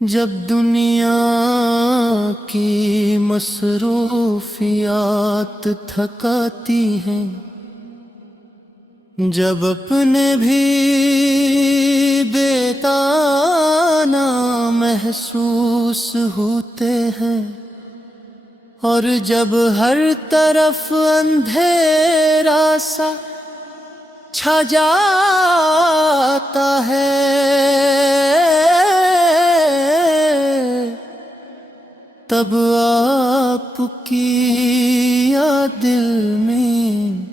जब दुनिया की मसरूफियात थकाती हैं, जब अपने भी बेताना महसूस होते हैं, और जब हर तरफ अंधेरा सा छा जाता है, तब आपकी याद दिल में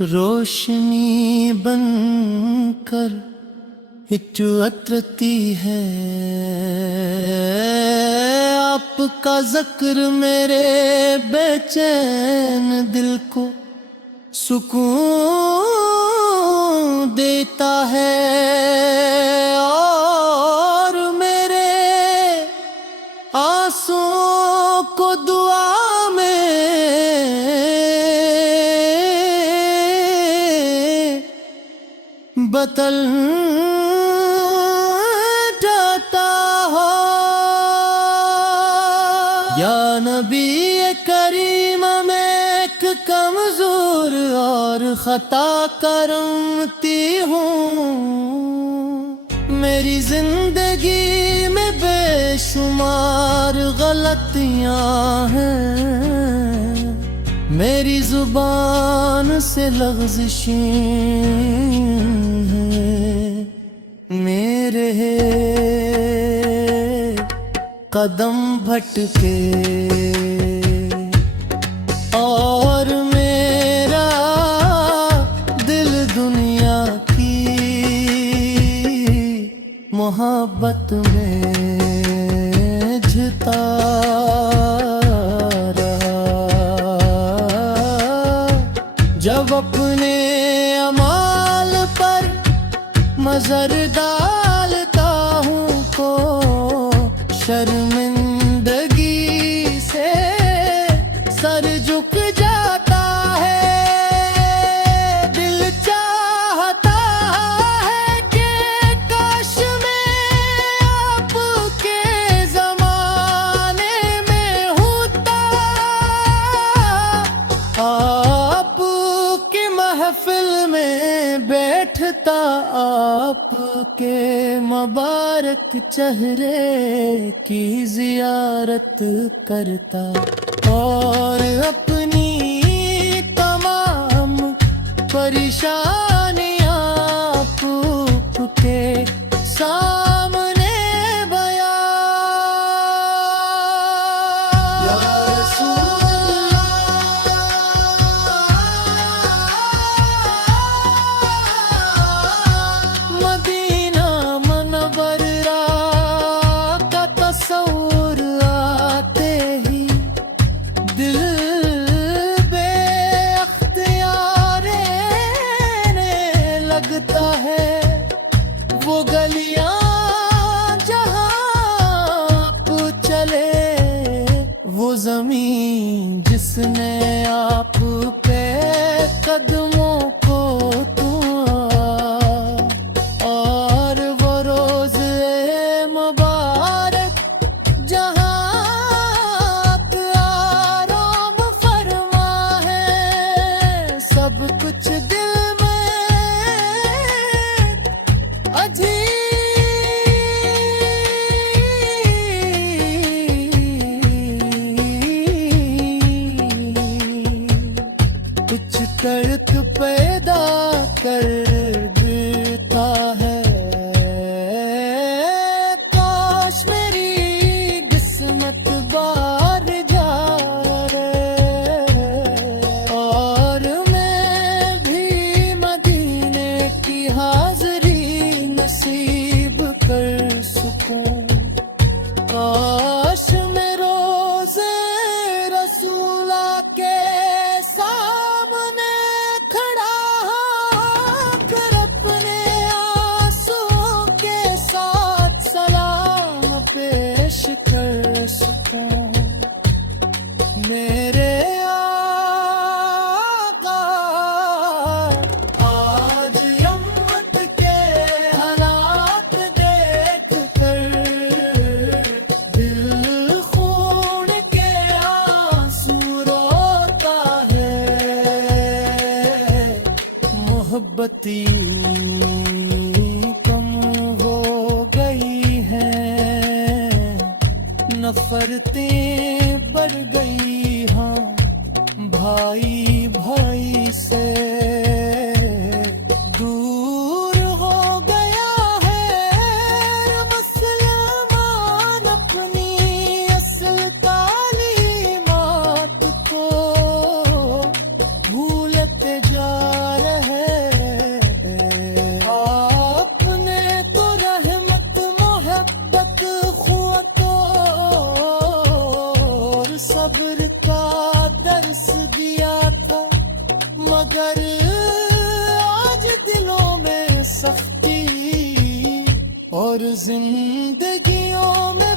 रोशनी बनकर उतरती है। आपका जिक्र मेरे बेचैन दिल को सुकून देता है, और मेरे आंसुओं को दुआ में बदल जाता हो। या नबी करीम, मैं एक कमजोर और खता करती हूँ। मेरी जिंदगी में बेशुमार गलतियाँ हैं, मेरी जुबान से लग़ज़िशें हैं, मेरे कदम भटके और मेरा दिल दुनिया की मोहब्बत में झिता रहा। जब अपने अमाल पर नजर डालता हूँ को शर्मिंदगी से सर झुक जाता है। दिल चाहता है कि काश मैं आपके जमाने में होता, आपकी महफिल में बैठता, आपके मुबारक चेहरे की जियारत करता, और अपनी तमाम परेशानियां आपके सामने बयां। या मदीना मुनव्वरा का तस्वुर आते ही दिल बेअख्तियार रहने लगता है। वो गलियां जहां आप चले, वो जमीन जिसने आप पे कदमों को और वो रोज़े मुबारक जहां आप आराम फरमा है। सब कुछ दिल में अजीब कुछ तड़प पे नफरतें बढ़ गई, हाँ भाई भाई से दूर हो गया है मुसलमान अपनी असल तालीमात को भूलते जा रहे। आपने तो रहमत मोहब्बत ख़ुवत और सब्र का दर्स दिया था, मगर आज दिलों में सख्ती और जिंदगियों में